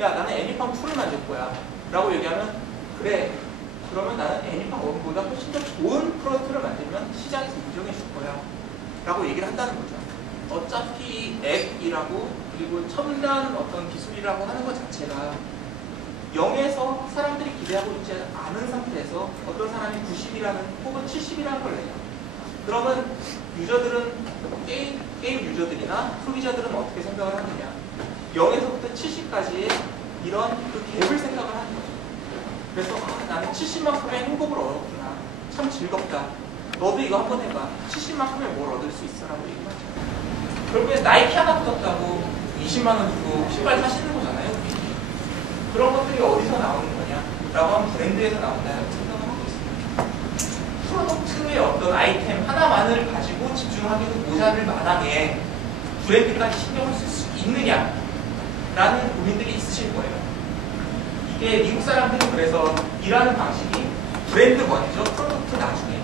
야 나는 애니팡 2를 만들 거야 라고 얘기하면 그래 그러면 나는 애니팡 1보다 훨씬 더 좋은 프로덕트를 만들면 시장에서 인정해 줄 거야 라고 얘기를 한다는 거죠. 어차피 앱이라고 그리고 첨단 어떤 기술이라고 하는 것 자체가 0에서 사람들이 기대하고 있지 않은 상태에서 어떤 사람이 90이라는 혹은 70이라는 걸 내요. 그러면 유저들은 게임 유저들이나 소비자들은 어떻게 생각을 하느냐 0에서부터 70까지의 이런 그 갭을 생각을 하는 거죠. 그래서 나는 70만큼의 행복을 얻었구나 참 즐겁다 너도 이거 한번 해봐 70만큼의 뭘 얻을 수 있어 라고 얘기하죠. 결국에 나이키 하나 뜯었다고 20만원 주고 신발 사시는 거잖아요. 그런 것들이 어디서 나오는 거냐 라고 하면 브랜드에서 나온다고 생각을 하고 있습니다. 프로덕트의 어떤 아이템 하나만을 가지고 집중하기도 모자랄 마당에 브랜드까지 신경을 쓸 수 있느냐 라는 고민들이 있으실 거예요. 이게 미국 사람들은 그래서 일하는 방식이 브랜드 먼저 프로덕트 나중에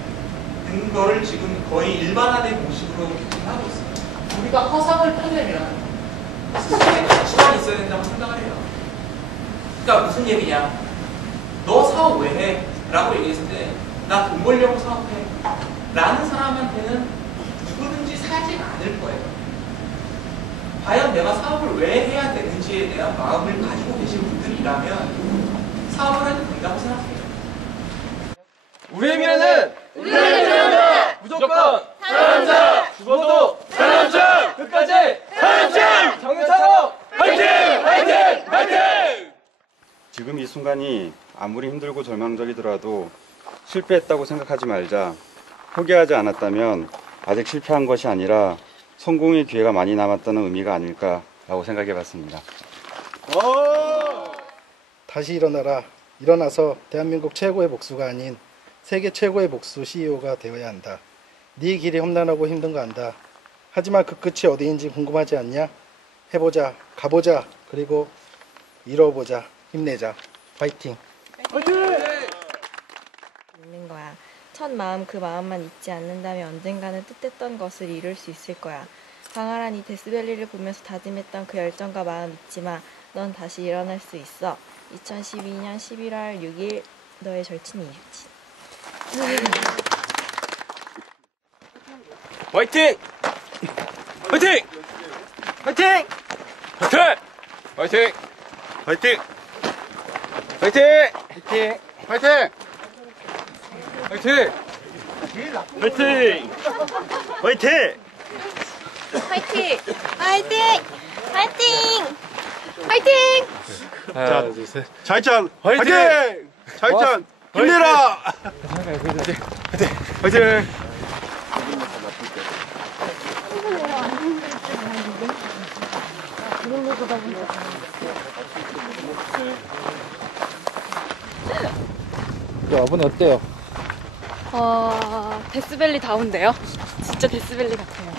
등 거를 지금 거의 일반화된 공식으로 하고 있어요. 우리가 허상을 타려면 스스로의 가치가 있어야 된다고 생각을 해요. 그러니까 무슨 얘기냐 너 사업 왜 해? 라고 얘기했을 때 나 돈 벌려고 사업해 라는 사람한테는 누구든지 사지 않을 거예요. 과연 내가 사업을 왜 해야 되는지에 대한 마음을 가지고 계신 분들이라면 사업을 해도 된다고 생각해요. 우리의 미래는 무조건 사람자 죽어도 사람자 끝까지 사람자 정유창업 화이팅! 지금 이 순간이 아무리 힘들고 절망적이더라도 실패했다고 생각하지 말자. 포기하지 않았다면 아직 실패한 것이 아니라 성공의 기회가 많이 남았다는 의미가 아닐까라고 생각해 봤습니다. 다시 일어나라. 일어나서 대한민국 최고의 복수가 아닌 세계 최고의 복수 CEO가 되어야 한다. 네 길이 험난하고 힘든 거 안다. 하지만 그 끝이 어디인지 궁금하지 않냐? 해보자, 가보자, 그리고 이뤄보자, 힘내자. 화이팅! 있는 거야. 첫 마음 그 마음만 잊지 않는다면 언젠가는 뜻했던 것을 이룰 수 있을 거야. 광활한 이 데스밸리를 보면서 다짐했던 그 열정과 마음 잊지 마. 넌 다시 일어날 수 있어. 2012년 11월 6일 너의 절친이 이유지. 화이팅! 화이팅! 화이팅! 화이팅! 화이팅! 화이팅! 화이팅! 화이팅! 화이팅! 화이팅! 화이팅! 화이팅! 화이팅! 화이팅! 화이팅! 화이팅! 하나, 둘, 셋. 잘짠! 화이팅! 잘짠! 힘내라! 화이팅! 화이팅! 여러분 어때요? 데스밸리 다운데요? 진짜 데스밸리 같아요.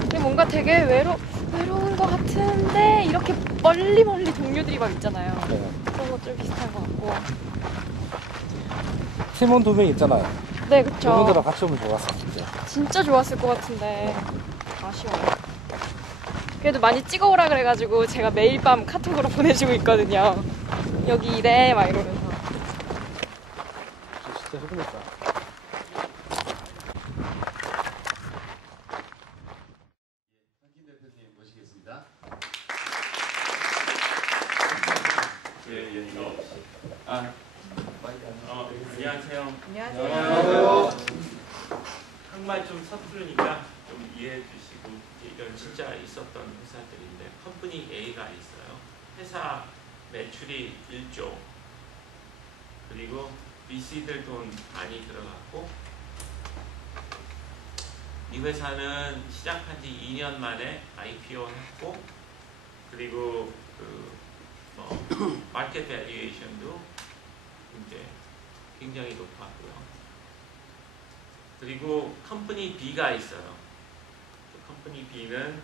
근데 뭔가 되게 외로운 것 같은데 이렇게 멀리 동료들이 막 있잖아요. 그런 것 좀 비슷한 것 같고. 팀원 2명 있잖아요. 네, 그쵸. 그분들랑 같이 오면 좋았을 텐데. 진짜 좋았을 것 같은데 아쉬워요. 그래도 많이 찍어오라 그래가지고 제가 매일 밤 카톡으로 보내주고 있거든요. 여기 이래 막 이러면서. 진짜 해보니까. 대표님 모시겠습니다. 안녕하세요. 안녕하세요. 한말 좀 서투르니까 좀 이해해 주시고 이건 진짜 있었던 회사들인데 컴퍼니 A가 있어요. 회사 매출이 1조 그리고 VC들 돈 많이 들어갔고 이 회사는 시작한 지 2년 만에 IPO 했고 그리고 마켓 밸류에이션도 이제 굉장히 높았고요. 그리고 컴퍼니 B가 있어요. 그 컴퍼니 B는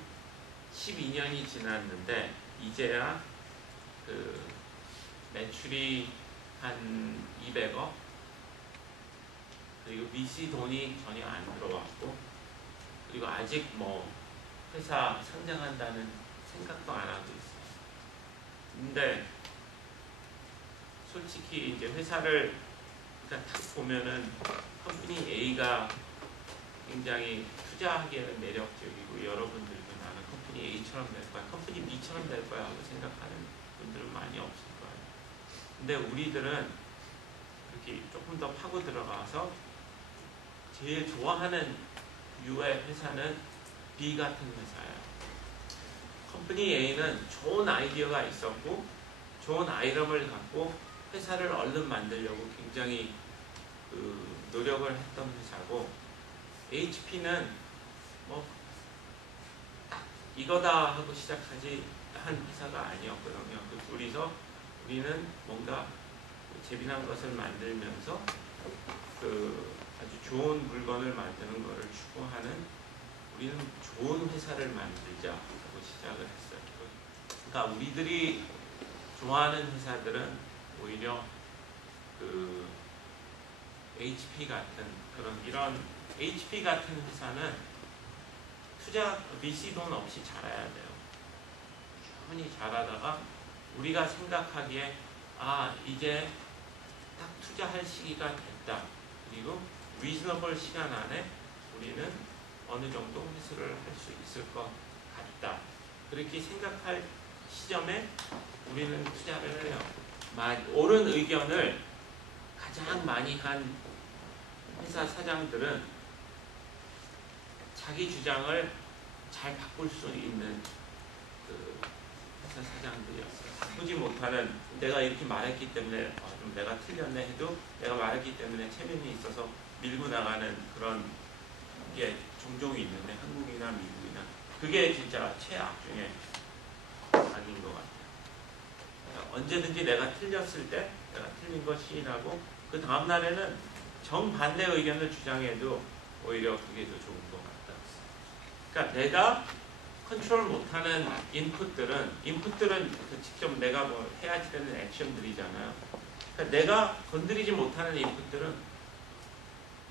12년이 지났는데 이제야 그 매출이 한 200억 그리고 VC 돈이 전혀 안 들어왔고 그리고 아직 뭐 회사 상장한다는 생각도 안 하고 있어요. 근데 솔직히 이제 회사를 그러니까 딱 보면은 컴퍼니 A가 굉장히 투자하기에는 매력적이고 여러분들도 나는 컴퍼니 A처럼 될 거야, 컴퍼니 B처럼 될 거야 하고 생각하는 분들은 많이 없을 거예요. 근데 우리들은 이렇게 조금 더 파고 들어가서 제일 좋아하는 유의 회사는 B 같은 회사예요. 컴퍼니 A는 좋은 아이디어가 있었고 좋은 아이템을 갖고 회사를 얼른 만들려고 굉장히 노력을 했던 회사고, HP는 뭐 이거다 하고 시작하지 한 회사가 아니었거든요. 그 둘이서 우리는 뭔가 재미난 것을 만들면서 아주 좋은 물건을 만드는 것을 추구하는, 우리는 좋은 회사를 만들자 하고 시작을 했어요. 그러니까 우리들이 좋아하는 회사들은 오히려 HP 같은 이런 HP 같은 회사는 투자 VC 돈 없이 잘해야 돼요. 충분히 잘하다가 우리가 생각하기에 이제 딱 투자할 시기가 됐다. 그리고 리즈너블 시간 안에 우리는 어느 정도 회수를 할 수 있을 것 같다. 그렇게 생각할 시점에 우리는 투자를 해요. 옳은 의견을 가장 많이 한 회사 사장들은 자기 주장을 잘 바꿀 수 있는 회사 사장들이었어요. 바꾸지 못하는, 내가 이렇게 말했기 때문에 좀 내가 틀렸네 해도 내가 말했기 때문에 체면이 있어서 밀고 나가는 그런 게 종종 있는데, 한국이나 미국이나 그게 진짜 최악 중에 악인 것 같아요. 언제든지 내가 틀렸을 때 내가 틀린 거 시인하고 그 다음 날에는 정반대 의견을 주장해도 오히려 그게 더 좋은 것 같다. 그러니까 내가 컨트롤 못하는 인풋들은 직접 내가 뭐 해야지 되는 액션들이잖아요. 그러니까 내가 건드리지 못하는 인풋들은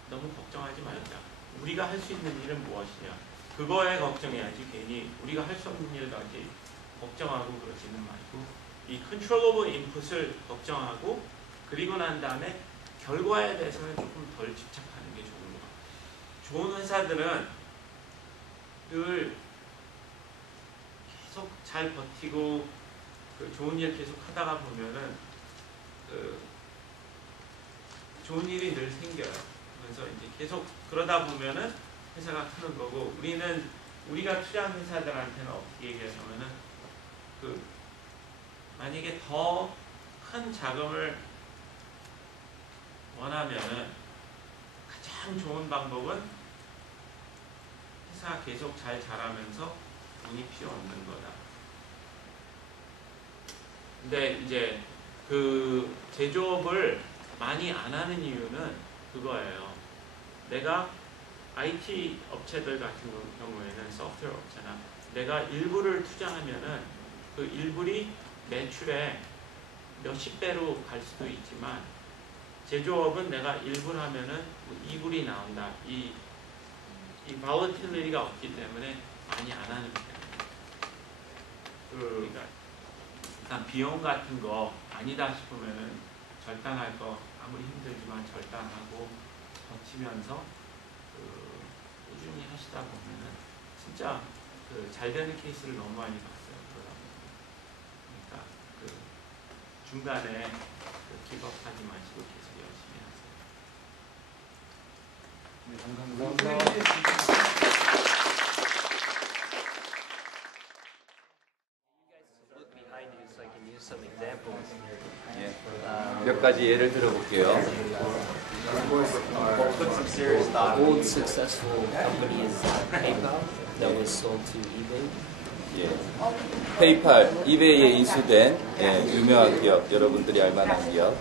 너무 걱정하지 말자. 우리가 할 수 있는 일은 무엇이냐, 그거에 걱정해야지. 괜히 우리가 할 수 없는 일까지 걱정하고 그러지는 말고 이 컨트롤러블 인풋을 걱정하고, 그리고 난 다음에 결과에 대해서는 조금 덜 집착하는 게 좋은 것 같아요. 좋은 회사들은 늘 계속 잘 버티고 좋은 일 계속 하다가 보면은 좋은 일이 늘 생겨요. 그래서 이제 계속 그러다 보면은 회사가 크는 거고, 우리가 투자한 회사들한테는 어떻게 얘기하냐면은 만약에 더 큰 자금을 원하면은 가장 좋은 방법은 회사 계속 잘 자라면서 돈이 필요 없는 거다. 근데 이제 제조업을 많이 안 하는 이유는 그거예요. 내가 IT 업체들 같은 경우에는 소프트웨어 업체나 내가 일부를 투자하면은 그 일부리 매출에 몇십 배로 갈 수도 있지만, 제조업은 내가 1불 하면은 2불이 나온다. 이 바우틸리티가 없기 때문에 많이 안 하는 편이에요. 그러니까 비용 같은 거 아니다 싶으면은 절단할 거 아무리 힘들지만 절단하고 버티면서 꾸준히 하시다 보면은 진짜 잘 되는 케이스를 너무 많이 봤어요. 그러니까 중간에 기겁하지 마시고 계속 열심히 하세요. 네, 감사합니다. 몇 가지 예를 들어볼게요. Old successful company is PayPal that was sold to eBay. 예. 페이팔, 이베이에 인수된 유명한 기업, 여러분들이 알만한 기업.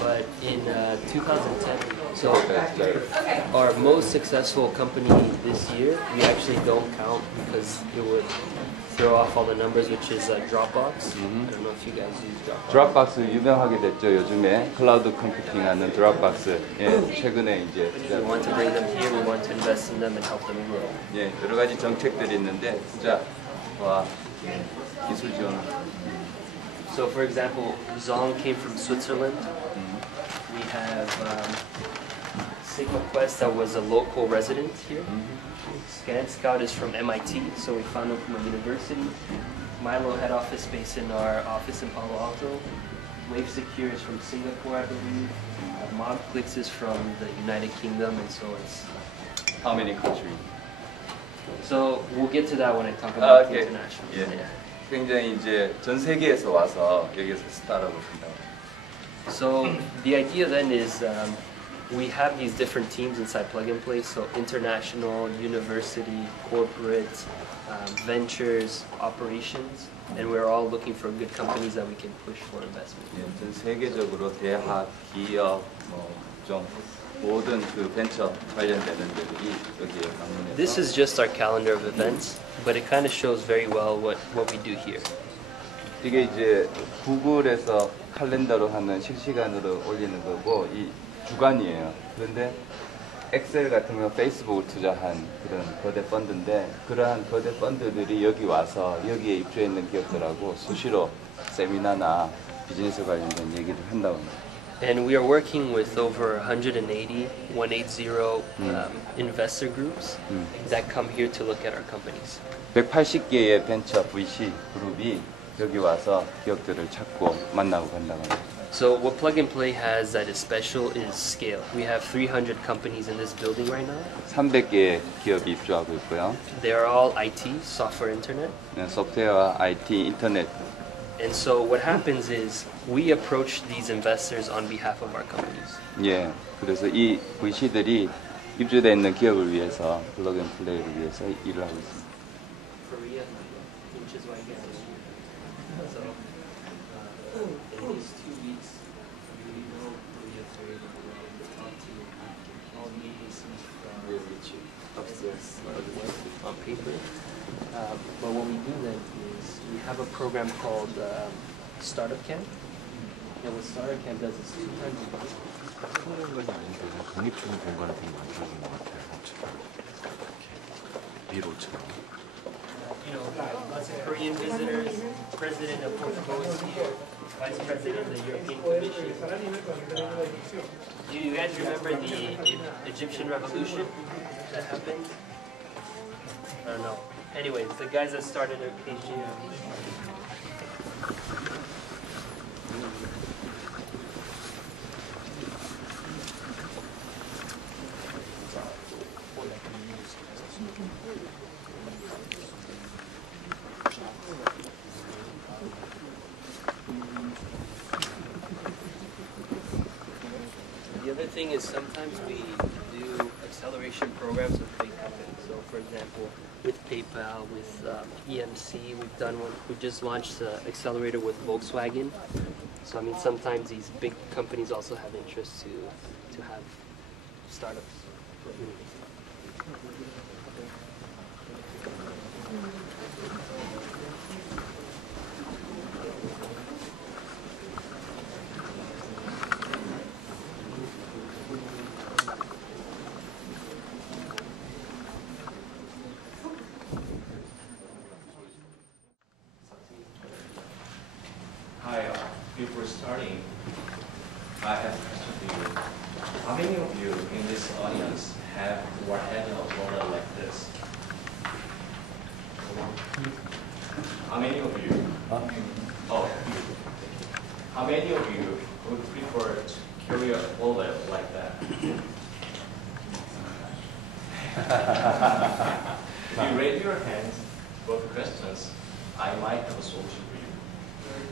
But in 2010, so our most successful company this year, we actually don't count because it would throw off all the numbers, which is Dropbox. I don't know if you guys use Dropbox. 드랍박스 유명하게 됐죠. 요즘에 클라우드 컴퓨팅 하는 드랍박스. 예, 최근에 이제 We want to bring them here, we want to invest in them and help them grow. 예, 여러 가지 정책들이 있는데 투자와 기술 지원. So So for example, Zong came from Switzerland. We have Sigma Quest that was a local resident here. Scan Scout is from MIT, so we found him from a university. Milo head office based in our office in Palo Alto. Wave Secure is from Singapore, I believe. MobClicks is from the United Kingdom, and so it's. How many countries? So we'll get to that when I talk about the 오케이. international. 예. Yeah. 굉장히 이제 전 세계에서 와서 여기서 스타트업을 한다고. So the idea then is we have these different teams inside Plug and Play. So international, university, corporate, ventures, operations, and we're all looking for good companies that we can push for investment. 예, 전 세계적으로 대학, 기업, 좀 모든 그 벤처 관련되는 데들이 여기에 방문해서. This is just our calendar of events, but it kind of shows very well what we do here. 이게 이제 구글에서 칼렌더로 하는 실시간으로 올리는 거고 이 주간이에요. 그런데 엑셀 같은 거 페이스북을 투자한 그런 거대 펀드인데 그러한 거대 펀드들이 여기 와서 여기에 입주해 있는 기업들하고 수시로 세미나나 비즈니스 관련된 얘기를 한다고 합니다. And we are working with over 180 investor groups that come here to look at our companies. 180개의 벤처 VC 그룹이 여기 와서 기업들을 찾고 만나고 간다고 합니다. So what Plug and Play has that is special is scale. We have 300 companies in this building right now. 300개의 기업이 입주하고 있고요. They are all IT, software, internet. 소프트웨어, IT, 인터넷. And so what happens is we approach these investors on behalf of our companies. 예, 그래서 이 VC들이 입주되어 있는 기업을 위해서 플러그 앤 플레이를 위해서 일을 하고 있습니다. Korea, which is why I get this year. So in these 2 weeks, we know Korea very well. We talk to all the agencies from upstairs on paper. But what we do then is we have a program called Startup Camp. And what Startup Camp does is 2 times a month. 공간이 아닌데 독립적인 공간을 되게 만들어준 것 같아요. 비로처럼. You know, lots of Korean visitors, President of Portugal is here, Vice President of the European Commission. Do you guys remember the Egyptian revolution that happened? I don't know. Anyways, the guys that started Asian. The other thing is sometimes we do acceleration programs with big companies. So for example, with PayPal, with EMC, we've done one. We just launched the accelerator with Volkswagen. So I mean, sometimes these big companies also have interest to have startups. Hi, before starting, I have a question for you. How many of you in this audience have or had a wallet like this? How many of you? Oh, how many of you would prefer to carry a wallet like that? If you raise your hands for questions, I might have a solution for you.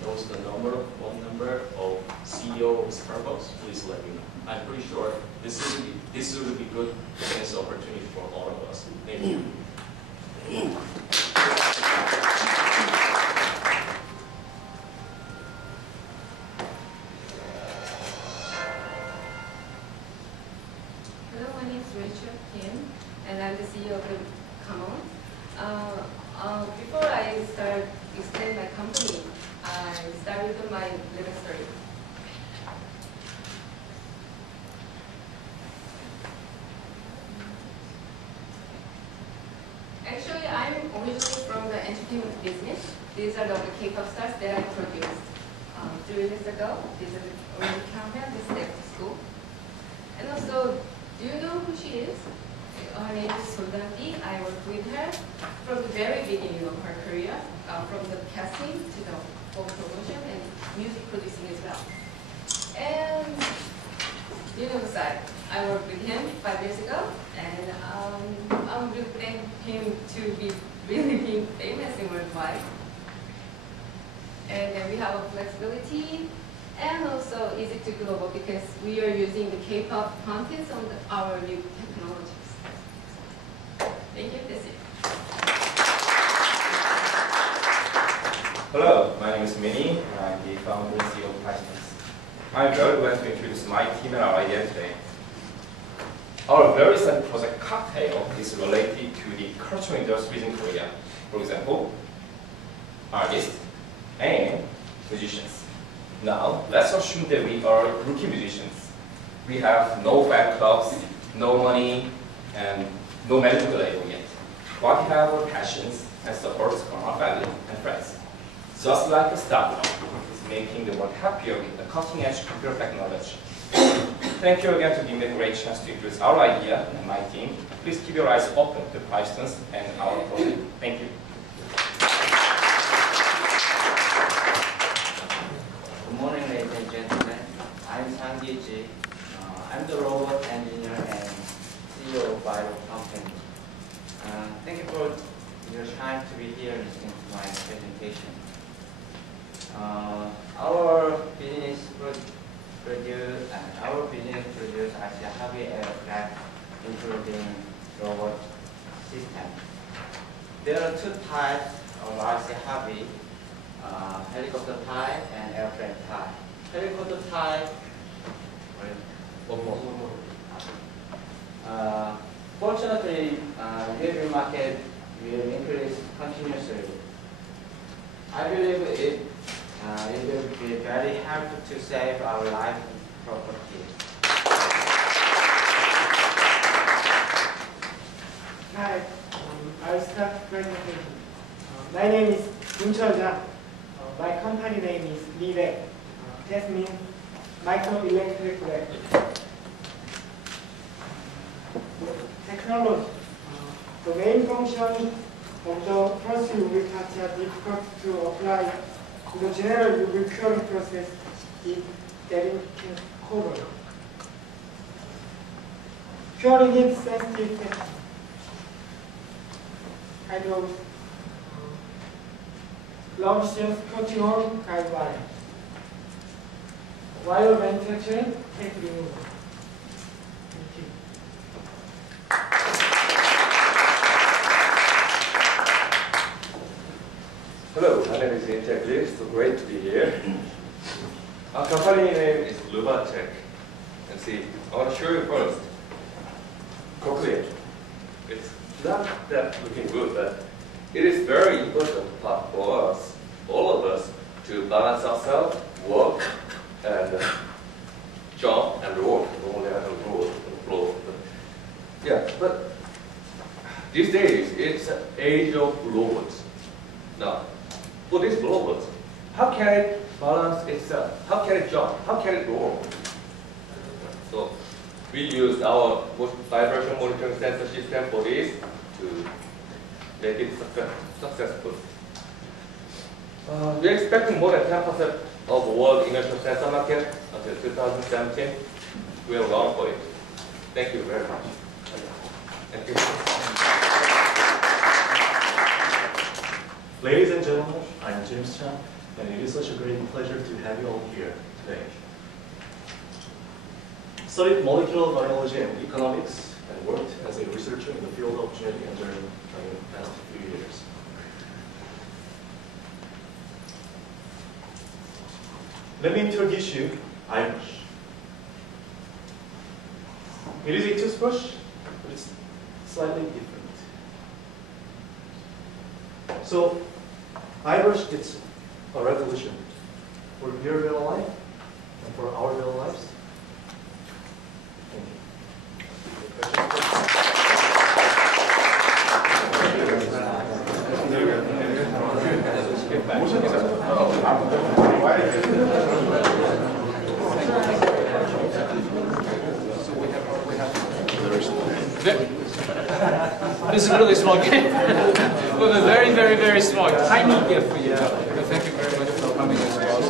Knows the phone number of CEO of Starbucks, please let me know. I'm pretty sure this will be good business opportunity for all of us. Thank you. Hello, my name is Rachel Kim, and I'm the CEO of Camon. Before I start explaining my company, I start with my little story. Actually, I'm originally from the entertainment business. These are the K-pop stars that I produced. 3 years ago. Visited Orange County, visited the school. And also, do you know who she is? Her name is Soldati. I worked with her from the very beginning of her career, from the casting to the whole promotion and music producing as well. And you know, Sai, I worked with him 5 years ago, and I'm rooting him to be really famous in worldwide. And then we have a flexibility and also easy to global because we are using the K-pop contents on our new technologies. Thank you. That's it. Hello, my name is Minnie, and I'm the founder and CEO of PySpace. I'm very glad to introduce my team and our idea today. Our very recent project Cocktail is related to the cultural industries in Korea. For example, artists and musicians. Now, let's assume that we are rookie musicians. We have no fan clubs, no money, and no management label yet. But we have our passions and supports from our family and friends. Just like a startup is making the world happier with the cutting-edge computer technology. Thank you again to give me a great chance to introduce our idea and my team. Please keep your eyes open to PyStance and our project. Thank you. Good morning, ladies and gentlemen. I'm Sang Ji. I'm the robot engineer and CEO of Bio Company. Thank you for your time to be here listening to my presentation. Our business produce actually heavy aircraft, including robot system. There are two types of RC heavy, helicopter type and airplane type. Helicopter type, fortunately, heavy market will increase continuously. I believe it will be very helpful to save our life and property. Hi, I'll start presentation. My name is Bunchol Jang. My company name is Live. That means microelectric wave. Technology. The main function of the first UV cuts are difficult to apply to the general UV curing process that it can cover. Curing heat sensitive kind of lobsters coating on guide wire. Wire manufacturing take removal. Thank you. Hello, my name is Intek Lee. So great to be here. Our company name is Lubatech. And see, I want to show you first. Quickly, it's not that looking good, but it is very important part for us, all of us, to balance ourselves, work, and jump and roll. Normally I don't roll on the floor. But these days it's an age of robots. Now, for this robot, how can it balance itself? How can it jump? How can it roll? So we use our vibration monitoring sensor system for this to make it successful. We're expecting more than 10% of the world immersive sensor market until 2017. We'll run for it. Thank you very much. Thank you. Ladies and gentlemen, I'm James Chan, and it is such a great pleasure to have you all here today. Studied molecular biology and economics, and worked as a researcher in the field of genetic engineering for the past few years. Let me introduce you iBrush. It is a toothbrush, but it's slightly different. So, iBrush is a revolution for your real life and for our real lives. Thank you. This is a really small game. With a very, very, very small, tiny gift for you. Thank you very much for coming as well.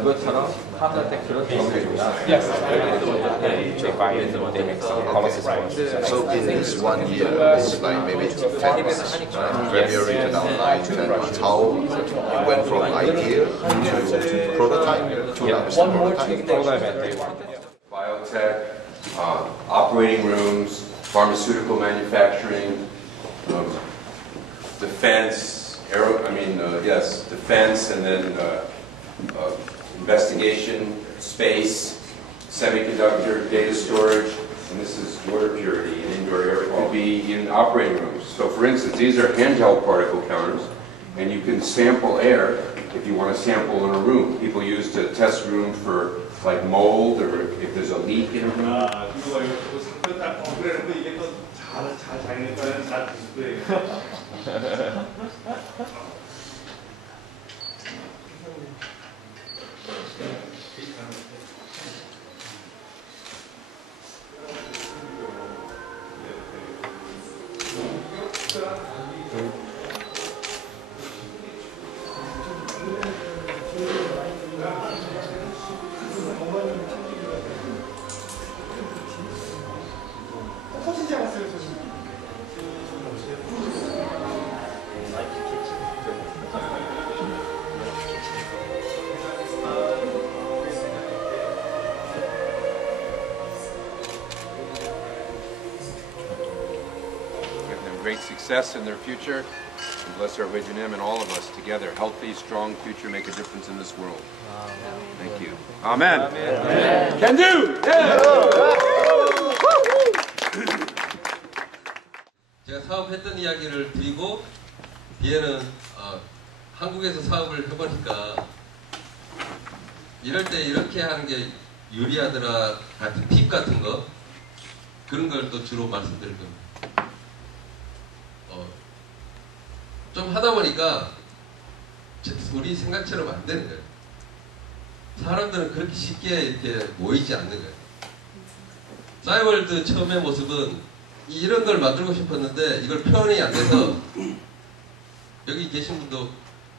그것처럼 하드텍스로 Yes. So in this 1 year, it's like maybe 10 months, February 2009, 10 months. How you went from idea to prototype to prototype? Biotech, operating rooms, pharmaceutical manufacturing, defense, defense, and then investigation, space, semiconductor, data storage, and this is water purity and indoor air quality. Could be in operating rooms. So for instance, these are handheld particle counters, and you can sample air if you want to sample in a room. People use to test room for like mold or if there's a leak in a room. Great success in their future, and bless our Reginem and all of us together. Healthy, strong future, make a difference in this world. Thank you. Amen. Amen. Can do. 제가 사업했던 이야기를 드리고 뒤에는 한국에서 사업을 해보니까 이럴 때 이렇게 하는 게 유리하더라 같은 팁 같은 거 그런 걸 또 주로 말씀드릴 겁니다. 좀 하다 보니까 우리 생각처럼 안 되는 거예요. 사람들은 그렇게 쉽게 이렇게 모이지 않는 거예요. 싸이월드 처음의 모습은 이런 걸 만들고 싶었는데 이걸 표현이 안 돼서 여기 계신 분도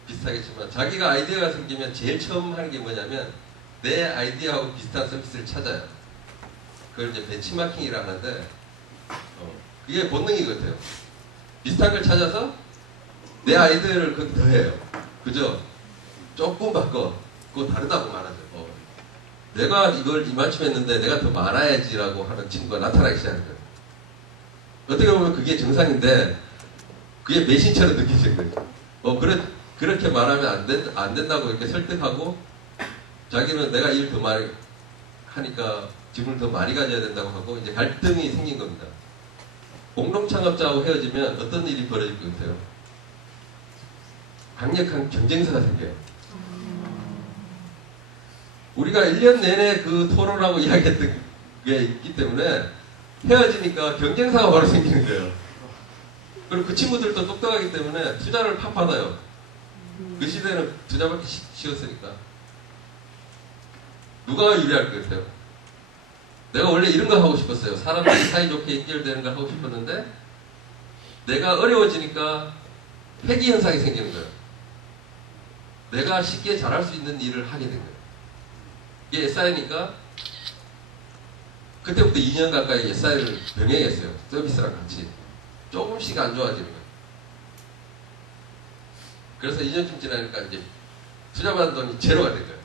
비슷하겠지만 자기가 아이디어가 생기면 제일 처음 하는 게 뭐냐면 내 아이디어하고 비슷한 서비스를 찾아요. 그걸 이제 벤치마킹이라 하는데 그게 본능이 같아요. 비슷한 걸 찾아서 내 아이디어를 그 더해요. 그죠? 조금 바꿔. 그거 다르다고 말하죠. 내가 이걸 이만큼 했는데 내가 더 많아야지라고 하는 친구가 나타나기 시작하는 거예요. 어떻게 보면 그게 정상인데 그게 매신처럼 느껴지는 거예요. 그렇게 말하면 안 된다고 이렇게 설득하고 자기는 내가 일 더 많이 하니까 짐을 더 많이 가져야 된다고 하고 이제 갈등이 생긴 겁니다. 공동 창업자하고 헤어지면 어떤 일이 벌어질 것 같아요? 강력한 경쟁사가 생겨요. 우리가 1년 내내 그 토론하고 이야기했던 게 있기 때문에 헤어지니까 경쟁사가 바로 생기는 거예요. 그리고 그 친구들도 똑똑하기 때문에 투자를 팍 받아요. 그 시대는 투자받기 쉬웠으니까. 누가 유리할 것 같아요? 내가 원래 이런 거 하고 싶었어요. 사람들이 사이좋게 연결되는 걸 하고 싶었는데 내가 어려워지니까 회귀 현상이 생기는 거예요. 내가 쉽게 잘할 수 있는 일을 하게 된 거예요. 이게 SI니까 그때부터 2년 가까이 SI를 병행했어요. 서비스랑 같이. 조금씩 안 좋아지는 거예요. 그래서 2년쯤 지나니까 이제 투자받은 돈이 제로가 된 거예요.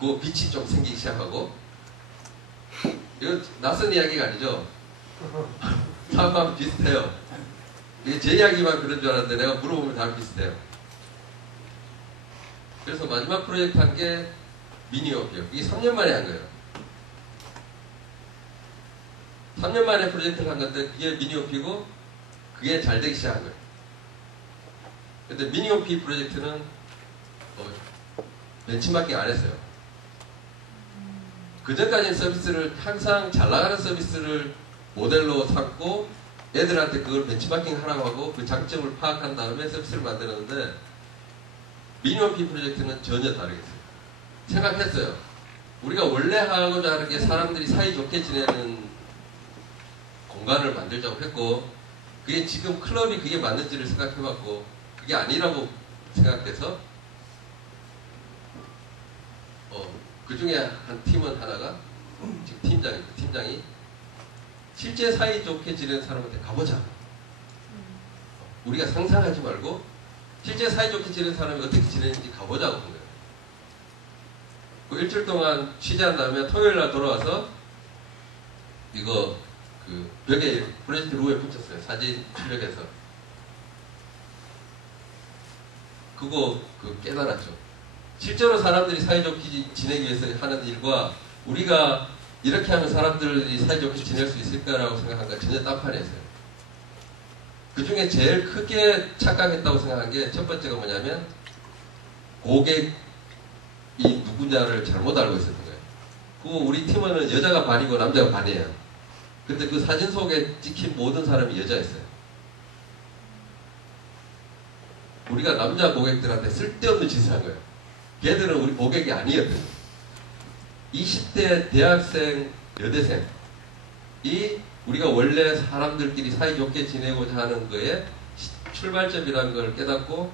그 빛이 좀 생기기 시작하고 이건 낯선 이야기가 아니죠. 사업하면 비슷해요. 이게 제 이야기만 그런 줄 알았는데 내가 물어보면 다 비슷해요. 그래서 마지막 프로젝트 한 게 미니오피요. 이게 3년 만에 한 거예요. 3년 만에 프로젝트를 한 건데 그게 미니오피고 그게 잘 되기 시작한 거예요. 근데 미니오피 프로젝트는 벤치마킹 안 했어요. 그전까지는 서비스를 항상 잘 나가는 서비스를 모델로 삼고 애들한테 그걸 벤치마킹 하라고 하고 그 장점을 파악한 다음에 서비스를 만들었는데 미니오피 프로젝트는 전혀 다르겠어요. 생각했어요. 우리가 원래 하고자 하는 게 사람들이 사이좋게 지내는 공간을 만들자고 했고, 그게 지금 클럽이 그게 맞는지를 생각해봤고, 그게 아니라고 생각돼서 그 중에 한 팀원 하나가 지금 팀장이 실제 사이좋게 지내는 사람한테 가보자. 우리가 상상하지 말고 실제 사이좋게 지내는 사람이 어떻게 지내는지 가보자고 한 거예요. 그 일주일 동안 취재한 다음에 토요일날 돌아와서 이거 그 벽에 프로젝트 루에 붙였어요. 사진 출력해서. 그거 깨달았죠. 실제로 사람들이 사이좋게 지내기 위해서 하는 일과 우리가 이렇게 하면 사람들이 사이좋게 지낼 수 있을까라고 생각하니까 전혀 딴판이었어요. 그 중에 제일 크게 착각했다고 생각한 게 첫 번째가 뭐냐면 고객이 누구냐를 잘못 알고 있었던 거예요. 그 우리 팀원은 여자가 반이고 남자가 반이에요. 근데 그 사진 속에 찍힌 모든 사람이 여자였어요. 우리가 남자 고객들한테 쓸데없는 짓을 한 거예요. 걔들은 우리 고객이 아니었거든요. 20대 대학생, 여대생이 우리가 원래 사람들끼리 사이좋게 지내고자 하는 거에 출발점이라는 걸 깨닫고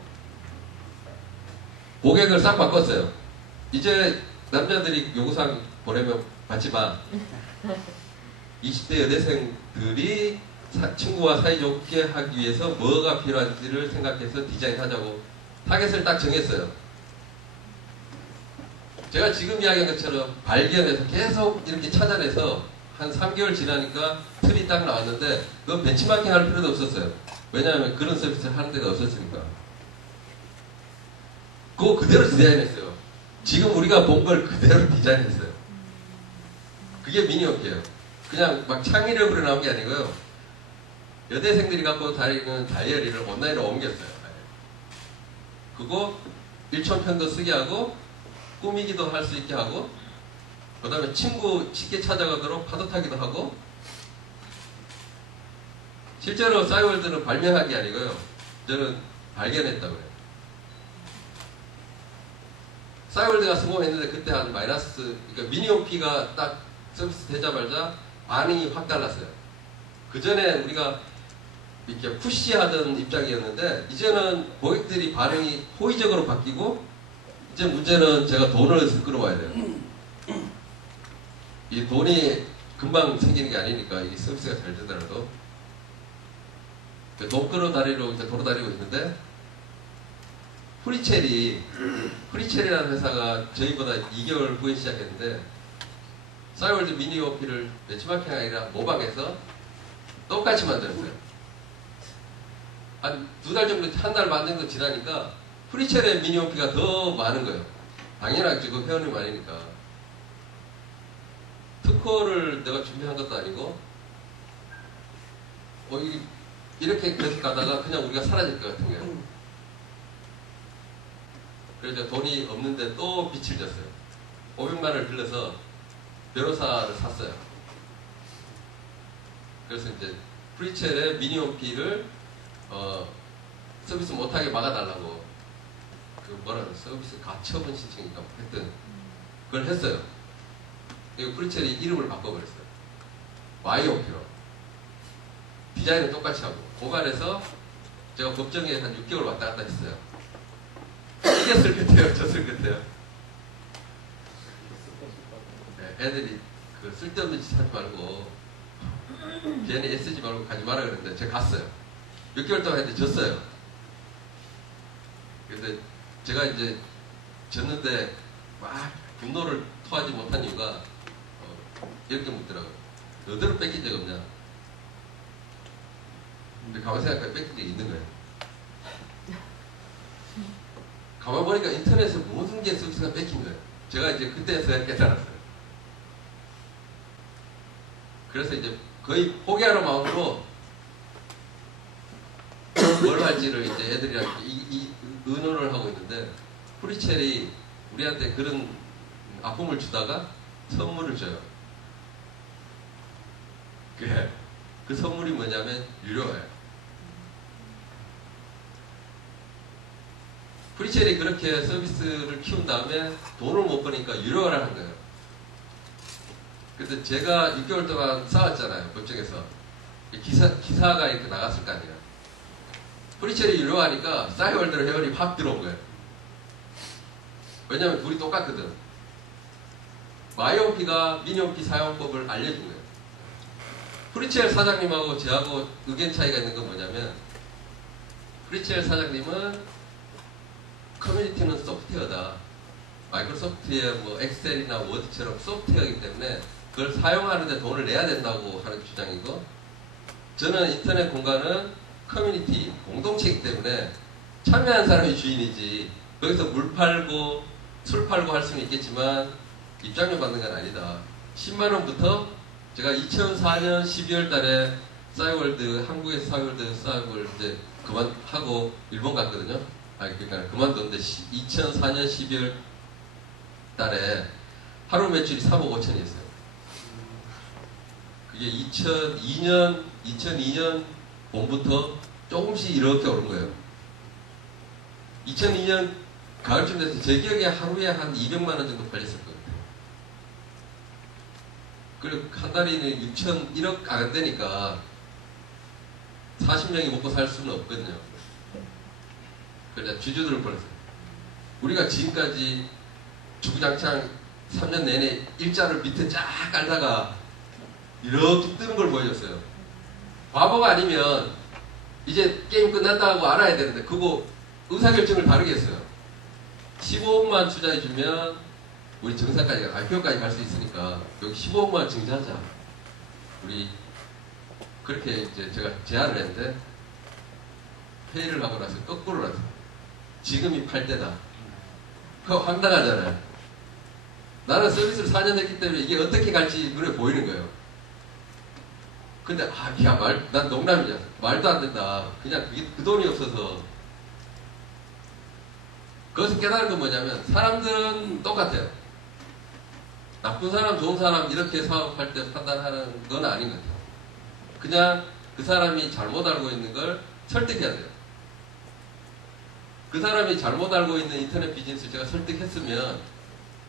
고객을 싹 바꿨어요. 이제 남자들이 요구사항 보내면 받지 마. 20대 여대생들이 친구와 사이좋게 하기 위해서 뭐가 필요한지를 생각해서 디자인하자고 타겟을 딱 정했어요. 제가 지금 이야기한 것처럼 발견해서 계속 이렇게 찾아내서 한 3개월 지나니까 틀이 딱 나왔는데 그건 벤치마킹 할 필요도 없었어요. 왜냐하면 그런 서비스를 하는 데가 없었으니까. 그거 그대로 디자인했어요. 지금 우리가 본 걸 그대로 디자인했어요. 그게 미니홈피예요. 그냥 막 창의력으로 나온 게 아니고요. 여대생들이 갖고 다니는 다이어리를 온라인으로 옮겼어요. 그거 1,000편도 쓰게 하고 꾸미기도 할 수 있게 하고 그 다음에 친구 쉽게 찾아가도록 파도 타기도 하고 실제로 싸이월드는 발명한 게 아니고요. 저는 발견했다고 해요. 싸이월드가 성공했는데 그때 한 마이너스 그러니까 미니홈피가 딱 서비스 되자마자 반응이 확 달랐어요. 그 전에 우리가 이렇게 푸시하던 입장이었는데 이제는 고객들이 반응이 호의적으로 바뀌고 이제 문제는 제가 돈을 끌어와야 돼요. 이 돈이 금방 생기는 게 아니니까 이게 서비스가 잘 되더라도 돈 끌어다니러 이제 돌아다니고 있는데 프리첼이라는 회사가 저희보다 2개월 후에 시작했는데 싸이월드 미니홈피를 벤치마킹이 아니라 모방해서 똑같이 만들었어요. 한 2달 정도, 한 달 반 정도 지나니까 프리첼의 미니홈피가 더 많은 거예요. 당연하지, 그 회원이 많으니까. 특허를 내가 준비한 것도 아니고, 이렇게 계속 가다가 그냥 우리가 사라질 것 같은 거예요. 그래서 돈이 없는데 또 빛을 졌어요. 500만 원을 빌려서 변호사를 샀어요. 그래서 이제 프리첼의 미니홈피를 서비스 못하게 막아달라고 서비스 가처분 신청인가 했던 그걸 했어요. 그리고 프리첼이 이름을 바꿔버렸어요. YOP로 디자인은 똑같이 하고 고갈해서 제가 법정에 한 6개월 왔다 갔다 했어요. 이겼을 끝에요, 졌을 끝에요. 네, 애들이 그 쓸데없는 짓 하지 말고 괜히 애쓰지 말고 가지 마라 그랬는데 제가 갔어요. 6개월 동안 했는데 졌어요. 근데 제가 이제 졌는데 막 분노를 토하지 못한 이유가 이렇게 묻더라고요. 너들은 뺏긴 적 없냐? 근데 가만 생각하면 뺏긴 적이 있는 거예요. 가만 보니까 인터넷에 모든 게 서비스가 뺏긴 거예요. 제가 이제 그때서야 깨달았어요. 그래서 이제 거의 포기하는 마음으로 뭘 할지를 이제 애들이랑 의논을 하고 있는데 프리첼이 우리한테 그런 아픔을 주다가 선물을 줘요. 그 선물이 뭐냐면 유료예요. 프리첼이 그렇게 서비스를 키운 다음에 돈을 못 버니까 유료화를 한 거예요. 근데 제가 6개월 동안 싸웠잖아요. 법정에서. 기사가 이렇게 나갔을 거 아니에요. 프리첼이 유료하니까 싸이월드 회원이 확 들어온 거예요. 왜냐면 둘이 똑같거든. 마이오피가 미니오피 사용법을 알려준 거예요. 프리첼 사장님하고 저하고 의견 차이가 있는 건 뭐냐면, 프리첼 사장님은 커뮤니티는 소프트웨어다. 마이크로소프트의 뭐 엑셀이나 워드처럼 소프트웨어이기 때문에 그걸 사용하는데 돈을 내야 된다고 하는 주장이고, 저는 인터넷 공간은 커뮤니티, 공동체이기 때문에 참여한 사람이 주인이지 거기서 물 팔고 술 팔고 할 수는 있겠지만 입장료 받는 건 아니다. 10만원부터 제가 2004년 12월 달에 싸이월드, 한국에서 싸이월드 사업을 이제 그만하고 일본 갔거든요. 그러니까 그만뒀는데 2004년 12월 달에 하루 매출이 3억 5천이었어요. 그게 2002년 봄부터 조금씩 이렇게 오른 거예요. 2002년 가을쯤 돼서 제 기억에 하루에 한 200만 원 정도 팔렸을 거예요. 그리고 한 달에는 1억 안 되니까 40명이 먹고 살 수는 없거든요. 그래서 주주들을 보냈어요. 우리가 지금까지 주구장창 3년 내내 일자를 밑에 쫙 깔다가 이렇게 뜨는 걸 보여줬어요. 바보가 아니면 이제 게임 끝났다 하고 알아야 되는데 그거 의사결정을 다르게 했어요. 15억만 투자해주면 우리 정상까지 IPO까지 갈 수 있으니까 여기 15억만 증자하자. 우리 그렇게 이제 제가 제안을 했는데 회의를 하고 나서 거꾸로 나서 지금이 팔 때다. 그거 황당하잖아요. 나는 서비스를 4년 했기 때문에 이게 어떻게 갈지 눈에 보이는 거예요. 근데 난 농담이야. 말도 안 된다. 그냥 그게 그 돈이 없어서. 거기서 깨달은 건 뭐냐면 사람들은 똑같아요. 나쁜 사람, 좋은 사람 이렇게 사업할 때 판단하는 건 아닌 것 같아요. 그냥 그 사람이 잘못 알고 있는 걸 설득해야 돼요. 그 사람이 잘못 알고 있는 인터넷 비즈니스를 제가 설득했으면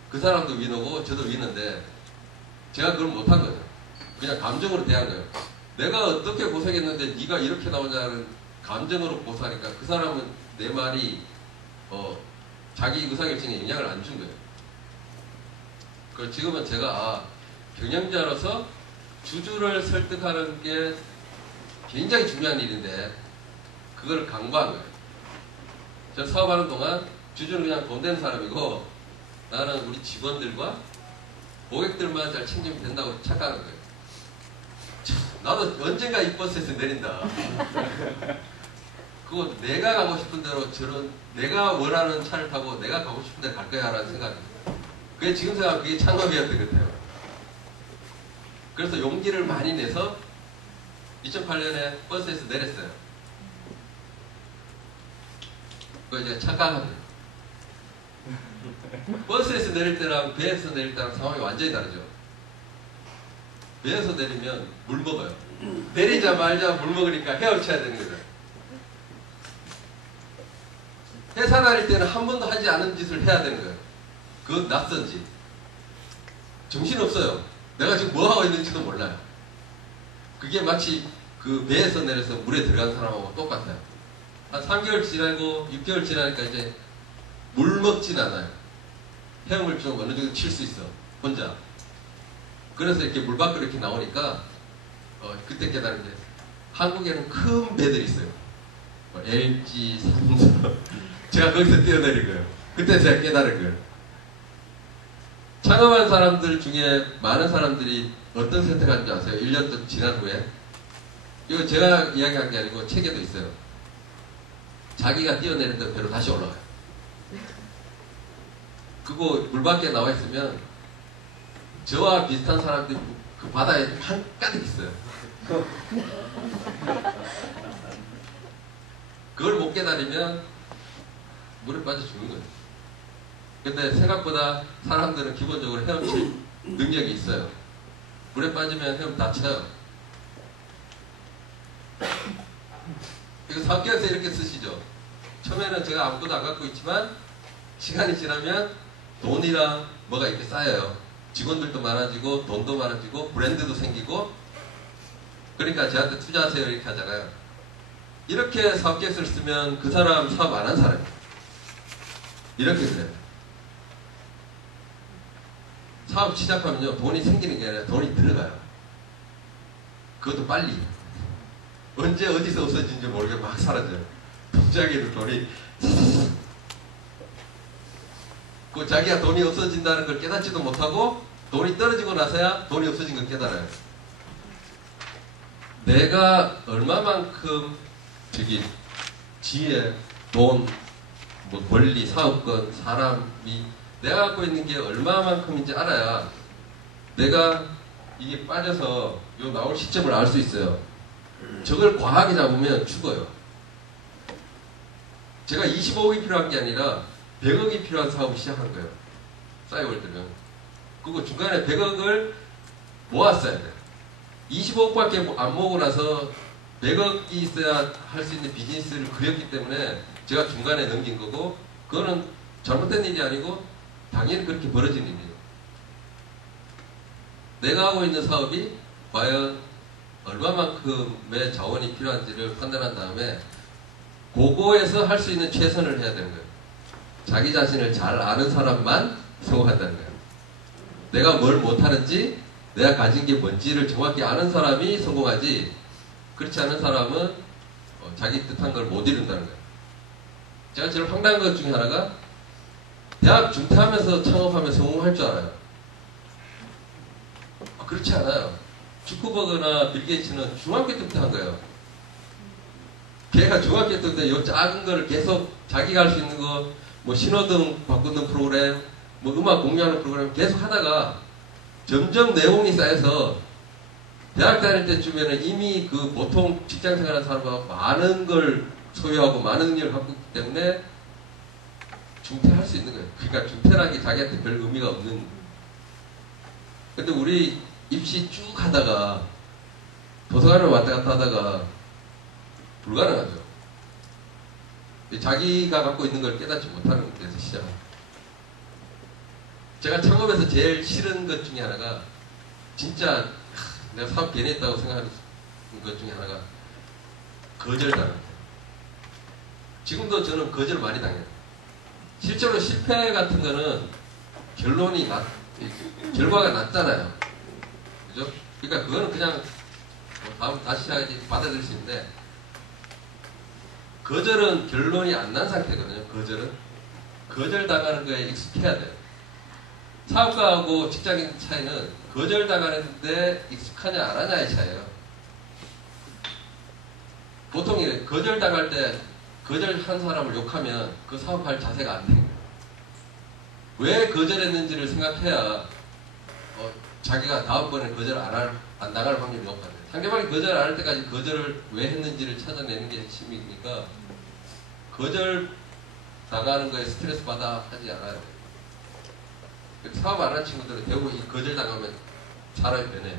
그 사람도 위너고 저도 위너인데 제가 그걸 못한 거예요. 그냥 감정으로 대한 거예요. 내가 어떻게 고생했는데 네가 이렇게 나오냐는 감정으로 고사하니까 그 사람은 내 말이 자기 의사결정에 영향을 안 준 거예요. 그래서 지금은 제가 경영자로서 주주를 설득하는 게 굉장히 중요한 일인데 그걸 강구한 거예요. 제가 사업하는 동안 주주는 그냥 돈 되는 사람이고 나는 우리 직원들과 고객들만 잘 챙기면 된다고 착각하는 거예요. 나도 언젠가 이 버스에서 내린다. 그거 내가 가고 싶은 대로 내가 원하는 차를 타고 내가 가고 싶은 데 갈 거야 라는 생각입니다. 그게 지금 생각하면 그게 창업이었던 것 같아요. 그래서 용기를 많이 내서 2008년에 버스에서 내렸어요. 그거 이제 착각합니다. 버스에서 내릴 때랑 배에서 내릴 때랑 상황이 완전히 다르죠. 배에서 내리면 물 먹어요. 내리자마자 물 먹으니까 헤엄쳐야 되는 거죠. 회사 다닐 때는 한 번도 하지 않은 짓을 해야 되는 거예요. 그건 낯선 짓. 정신없어요. 내가 지금 뭐 하고 있는지도 몰라요. 그게 마치 그 배에서 내려서 물에 들어간 사람하고 똑같아요. 한 3개월 지나고 6개월 지나니까 이제 물 먹진 않아요. 헤엄을 좀 어느 정도 칠 수 있어. 혼자. 그래서 이렇게 물 밖으로 이렇게 나오니까 그때 깨달은 게 한국에는 큰 배들이 있어요. LG, 삼성. 제가 거기서 뛰어내린 거예요. 그때 제가 깨달은 거예요. 창업한 사람들 중에 많은 사람들이 어떤 선택하는지 아세요? 1년 지난 후에. 이거 제가 이야기한 게 아니고 책에도 있어요. 자기가 뛰어내린 대로 배로 다시 올라가요. 그거 물 밖에 나와 있으면 저와 비슷한 사람들이 그 바다에 한가득 있어요. 그걸 못 깨달으면 물에 빠져 죽는 거예요. 근데 생각보다 사람들은 기본적으로 헤엄칠 능력이 있어요. 물에 빠지면 헤엄 다쳐요. 이거 사업계에서 이렇게 쓰시죠. 처음에는 제가 아무것도 안 갖고 있지만 시간이 지나면 돈이랑 뭐가 이렇게 쌓여요. 직원들도 많아지고 돈도 많아지고 브랜드도 생기고 그러니까 저한테 투자하세요 이렇게 하잖아요. 이렇게 사업 계획서를 쓰면 그 사람 사업 안 한 사람이에요. 이렇게 그래요. 사업 시작하면요 돈이 생기는 게 아니라 돈이 들어가요. 그것도 빨리. 언제 어디서 없어진지 모르게 막 사라져요. 갑자기 돈이 그 자기가 돈이 없어진다는 걸 깨닫지도 못하고 돈이 떨어지고 나서야 돈이 없어진 걸 깨달아요. 내가 얼마만큼 지혜, 돈, 뭐 권리, 사업권, 사람이 내가 갖고 있는 게 얼마만큼인지 알아야 내가 이게 빠져서 요 나올 시점을 알 수 있어요. 저걸 과하게 잡으면 죽어요. 제가 25억이 필요한 게 아니라 100억이 필요한 사업을 시작한 거예요. 싸이월드는. 그리고 중간에 100억을 모았어야 돼요. 25억밖에 안 모으고 나서 100억이 있어야 할 수 있는 비즈니스를 그렸기 때문에 제가 중간에 넘긴 거고 그거는 잘못된 일이 아니고 당연히 그렇게 벌어진 일이에요. 내가 하고 있는 사업이 과연 얼마만큼의 자원이 필요한지를 판단한 다음에 그거에서 할 수 있는 최선을 해야 되는 거예요. 자기 자신을 잘 아는 사람만 성공한다는 거예요. 내가 뭘 못하는지 내가 가진 게 뭔지를 정확히 아는 사람이 성공하지 그렇지 않은 사람은 자기 뜻한 걸 못 이룬다는 거예요. 제가 제일 황당한 것 중에 하나가 대학 중퇴하면서 창업하면 성공할 줄 알아요. 그렇지 않아요. 주크버그나 빌 게이츠는 중학교 때부터 한 거예요. 걔가 중학교 때부터 요 작은 거를 계속 자기가 할 수 있는 거, 뭐 신호등 바꾸는 프로그램, 뭐 음악 공유하는 프로그램 계속 하다가 점점 내용이 쌓여서 대학 다닐 때쯤에는 이미 그 보통 직장 생활하는 사람보다 많은 걸 소유하고 많은 능력을 갖고 있기 때문에 중퇴할 수 있는 거예요. 그러니까 중퇴라는 게 자기한테 별 의미가 없는. 근데 우리 입시 쭉 하다가 도서관을 왔다 갔다 하다가 불가능하죠. 자기가 갖고 있는 걸 깨닫지 못하는 데서 시작합니다. 제가 창업에서 제일 싫은 것 중에 하나가 진짜 내가 사업 괜히 했다고 생각하는 것 중에 하나가 거절당합니다. 지금도 저는 거절 많이 당해요. 실제로 실패 같은 거는 결과가 낮잖아요. 그죠? 그러니까 그거는 그냥 다음 다시 해야지 받아들일 수 있는데 거절은 결론이 안 난 상태거든요. 거절당하는 거에 익숙해야 돼요. 사업가하고 직장인 차이는 거절당하는데 익숙하냐 안 하냐의 차이예요. 보통 거절당할 때 거절한 사람을 욕하면 그 사업할 자세가 안 돼요. 왜 거절했는지를 생각해야 자기가 다음번에 거절 안 당할 확률이 높아져요. 상대방이 거절 안 할 때까지 거절을 왜 했는지를 찾아내는 게 핵심이니까 거절 당하는 거에 스트레스 받아 하지 않아요. 사업 안 한 친구들은 대부분 이 거절 당하면 사람이 변해요.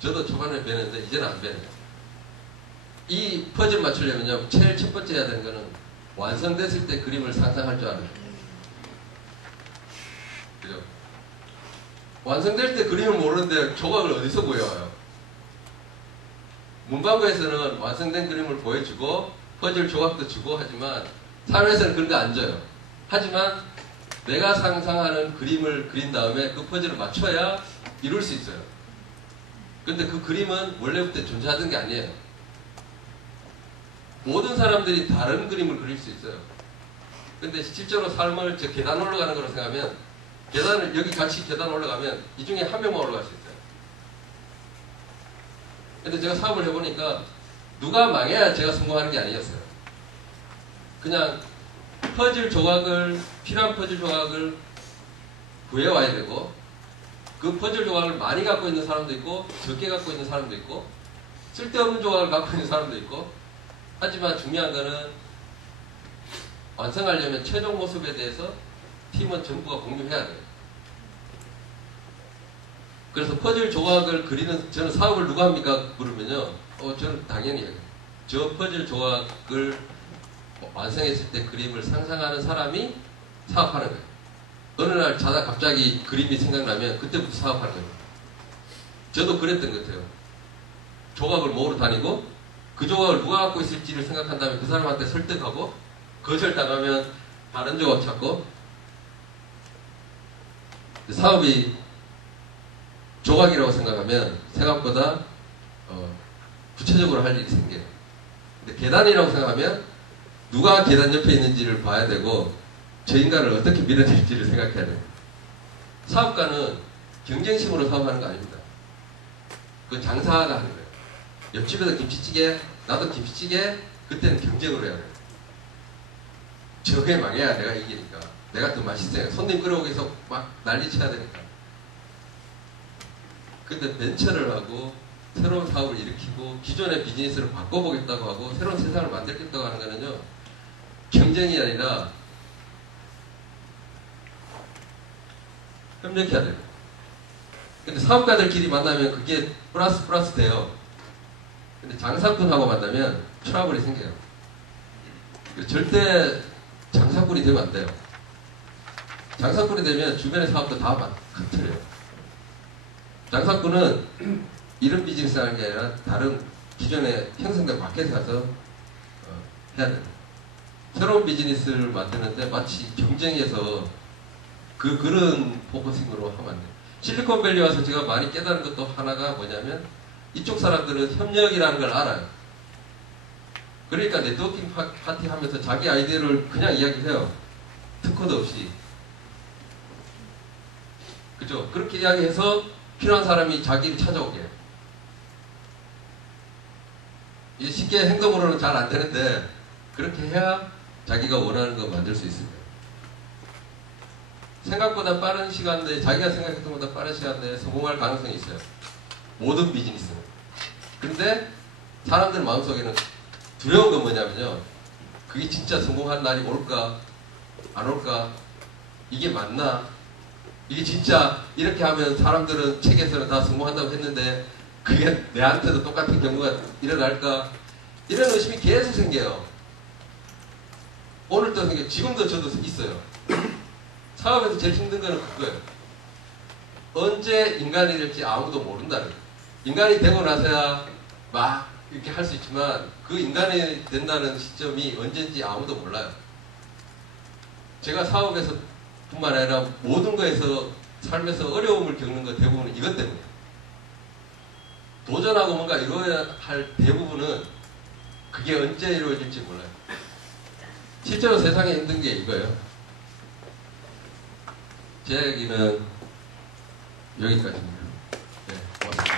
저도 초반에 변했는데 이제는 안 변해요. 이 퍼즐 맞추려면요 제일 첫 번째 해야 되는 거는 완성됐을 때 그림을 상상할 줄 알아요. 그죠? 완성될 때 그림을 모르는데 조각을 어디서 구해와요? 문방구에서는 완성된 그림을 보여주고 퍼즐 조각도 주고 하지만 사회에서는 그런 거 안 줘요. 하지만 내가 상상하는 그림을 그린 다음에 그 퍼즐을 맞춰야 이룰 수 있어요. 근데 그 그림은 원래부터 존재하던 게 아니에요. 모든 사람들이 다른 그림을 그릴 수 있어요. 근데 실제로 삶을 저 계단 올라가는 거로 생각하면 계단을 여기 같이 계단 올라가면 이 중에 한 명만 올라갈 수 있어요. 근데 제가 사업을 해보니까 누가 망해야 제가 성공하는 게 아니었어요. 그냥 필요한 퍼즐 조각을 구해와야 되고 그 퍼즐 조각을 많이 갖고 있는 사람도 있고 적게 갖고 있는 사람도 있고 쓸데없는 조각을 갖고 있는 사람도 있고 하지만 중요한 거는 완성하려면 최종 모습에 대해서 팀은 전부가 공유해야 돼요. 그래서 퍼즐 조각을 그리는 저는 사업을 누가 합니까? 물으면요. 저는 당연히 해요. 저 퍼즐 조각을 완성했을 때 그림을 상상하는 사람이 사업하는 거예요. 어느 날 자다 갑자기 그림이 생각나면 그때부터 사업하는 거예요. 저도 그랬던 것 같아요. 조각을 모으러 다니고 그 조각을 누가 갖고 있을지를 생각한 다음에 그 사람한테 설득하고 거절당하면 다른 조각 찾고 사업이 조각이라고 생각하면 생각보다 구체적으로 할 일이 생겨요. 근데 계단이라고 생각하면 누가 계단 옆에 있는지를 봐야 되고 저 인간을 어떻게 밀어낼지를 생각해야 돼요. 사업가는 경쟁심으로 사업하는 거 아닙니다. 그건 장사가 하는 거예요. 옆집에서 김치찌개, 나도 김치찌개, 그때는 경쟁으로 해야 돼요. 저게 망해야 내가 이기니까. 내가 더 맛있어요. 손님 끌어오기 위해서 막 난리 쳐야 되니까. 근데 벤처를 하고 새로운 사업을 일으키고 기존의 비즈니스를 바꿔보겠다고 하고 새로운 세상을 만들겠다고 하는 거는요, 경쟁이 아니라 협력해야 돼요. 근데 사업가들끼리 만나면 그게 플러스 돼요. 근데 장사꾼하고 만나면 트러블이 생겨요. 절대 장사꾼이 되면 안 돼요. 장사꾼이 되면 주변의 사업도 다 흐트려요. 장사꾼은 이런 비즈니스 하는 게 아니라 다른 기존의 형성된 마켓에 가서 해야 돼요. 새로운 비즈니스를 만드는데 마치 경쟁에서 그런 포커싱으로 하면 안 돼요. 실리콘밸리 와서 제가 많이 깨달은 것도 하나가 뭐냐면 이쪽 사람들은 협력이라는 걸 알아요. 그러니까 네트워킹 파티 하면서 자기 아이디어를 그냥 이야기해요. 특허도 없이. 그죠? 그렇게 이야기해서 필요한 사람이 자기를 찾아오게 해요. 이게 쉽게 행동으로는 잘 안 되는데 그렇게 해야 자기가 원하는 거 만들 수 있습니다. 생각보다 빠른 시간 내에 자기가 생각했던 것보다 빠른 시간 내에 성공할 가능성이 있어요. 모든 비즈니스는. 근데 사람들 마음속에는 두려운 건 뭐냐면요, 그게 진짜 성공한 날이 올까 안 올까, 이게 맞나, 이게 진짜 이렇게 하면 사람들은 책에서는 다 성공한다고 했는데 그게 내한테도 똑같은 경우가 일어날까, 이런 의심이 계속 생겨요. 오늘도 생겨요. 지금도 저도 있어요. 사업에서 제일 힘든 거는 그거예요. 언제 인간이 될지 아무도 모른다는 거예요. 인간이 되고 나서야 막 이렇게 할 수 있지만 그 인간이 된다는 시점이 언제인지 아무도 몰라요. 제가 사업에서 뿐만 아니라 모든 거에서 삶에서 어려움을 겪는 거 대부분은 이것 때문이에요. 도전하고 뭔가 이루어야 할 대부분은 그게 언제 이루어질지 몰라요. 실제로 세상에 힘든 게 이거예요. 제 얘기는 여기까지입니다. 네, 고맙습니다.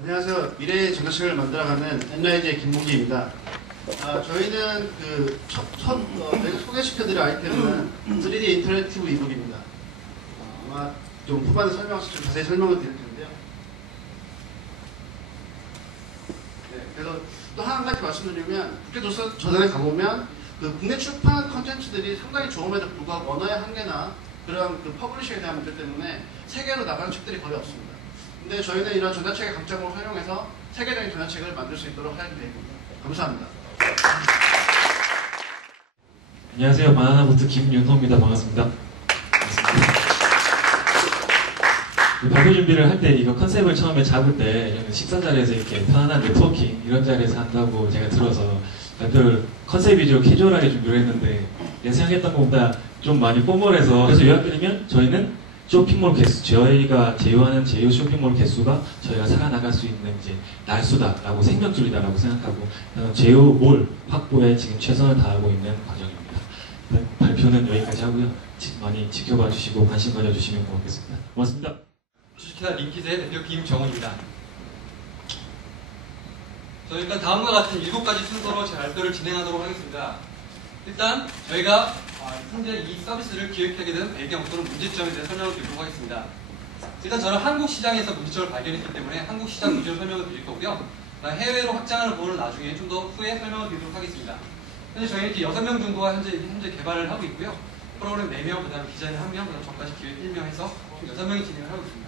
안녕하세요. 미래의 전자책을 만들어가는 NYG의 김봉기입니다. 저희는 저희가 소개시켜드릴 아이템은 3D 인터랙티브 이북입니다. 아마 좀 후반에 좀 자세히 설명을 드릴 텐데요. 네, 그래서 또 한 가지 말씀드리면, 국제도서전에 가보면 국내 출판 컨텐츠들이 상당히 좋음에도 불구하고 언어의 한계나 그런 퍼블리싱에 대한 문제 때문에 세계로 나가는 책들이 거의 없습니다. 근데 저희는 이런 전자책의 강점을 활용해서 세계적인 전자책을 만들 수 있도록 할 계획입니다. 감사합니다. 안녕하세요. 바나나보트 김윤호입니다. 반갑습니다. 발표 준비를 할 때 이거 컨셉을 처음에 잡을 때 식사 자리에서 이렇게 편안한 네트워킹 이런 자리에서 한다고 제가 들어서 발표를 컨셉 위주로 캐주얼하게 준비를 했는데 예상했던 것보다 좀 많이 포멀해서, 그래서 요약드리면 저희는 쇼핑몰 개수, 저희가 제휴하는 제휴 쇼핑몰 개수가 저희가 살아나갈 수 있는 이제 날수다라고, 생명줄이다라고 생각하고 제휴몰 확보에 지금 최선을 다하고 있는 과정입니다. 발표는 여기까지 하고요. 많이 지켜봐 주시고 관심 가져주시면 고맙겠습니다. 고맙습니다. 주식회사 링킷의 대표 김정훈입니다. 저희가 다음과 같은 7가지 순서로 제 발표를 진행하도록 하겠습니다. 일단 저희가 현재 이 서비스를 기획하게 된 배경 또는 문제점에 대해 설명을 드리도록 하겠습니다. 일단 저는 한국 시장에서 문제점을 발견했기 때문에 한국 시장 위주로 설명을 드릴 거고요. 해외로 확장하는 부분은 나중에 좀 더 후에 설명을 드리도록 하겠습니다. 현재 저희는 이렇게 6명 정도가 현재 개발을 하고 있고요. 프로그램 4명, 그 다음에 디자인 1명, 그 다음에 저까지 기획 1명 해서 총 6명이 진행을 하고 있습니다.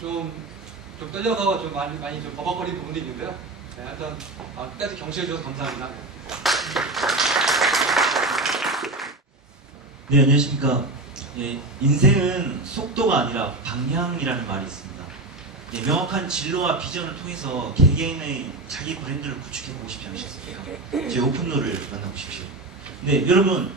좀 떨려서 좀 많이 좀 버벅거리는 부분도 있는데요. 네, 하여튼 끝까지 경청해 주셔서 감사합니다. 네, 안녕하십니까. 예, 인생은 속도가 아니라 방향이라는 말이 있습니다. 예, 명확한 진로와 비전을 통해서 개개인의 자기 브랜드를 구축해보고 싶지 않으셨습니까? 제 오픈로를 만나보십시오. 네, 여러분,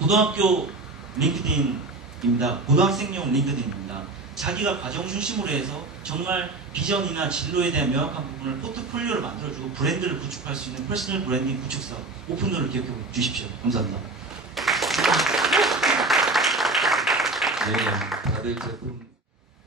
고등학교 링크드인입니다. 고등학생용 링크드인입니다. 자기가 과정 중심으로 해서 정말 비전이나 진로에 대한 명확한 부분을 포트폴리오를 만들어주고 브랜드를 구축할 수 있는 퍼스널 브랜딩 구축사업 오픈로를 기억해 주십시오. 감사합니다. 네, 다들 제품.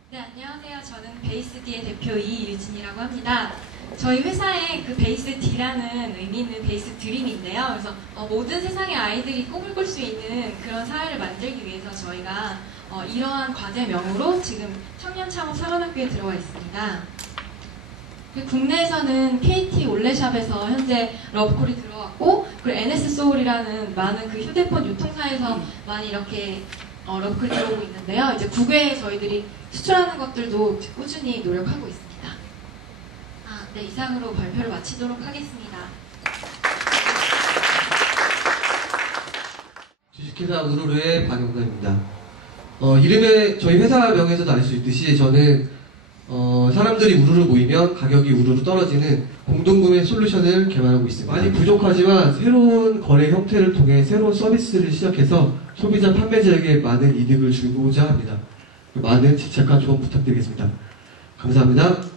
네, 안녕하세요. 저는 베이스D의 대표 이유진이라고 합니다. 저희 회사에 그 베이스D라는 의미 있는 베이스 드림인데요. 그래서 모든 세상의 아이들이 꿈을 꿀 수 있는 그런 사회를 만들기 위해서 저희가 이러한 과제명으로 지금 청년창업사관학교에 들어와 있습니다. 국내에서는 KT 올레샵에서 현재 러브콜이 들어왔고, 그리고 NS소울이라는 많은 그 휴대폰 유통사에서 많이 이렇게 러브콜이 들어오고 있는데요. 이제 국외에 저희들이 수출하는 것들도 꾸준히 노력하고 있습니다. 네, 이상으로 발표를 마치도록 하겠습니다. 주식회사 우루루의 박영선입니다. 이름에 저희 회사 명에서도 알 수 있듯이 저는 사람들이 우르르 모이면 가격이 우르르 떨어지는 공동구매 솔루션을 개발하고 있습니다. 많이 부족하지만 새로운 거래 형태를 통해 새로운 서비스를 시작해서 소비자 판매자에게 많은 이득을 주고자 합니다. 많은 집착과 조언 부탁드리겠습니다. 감사합니다.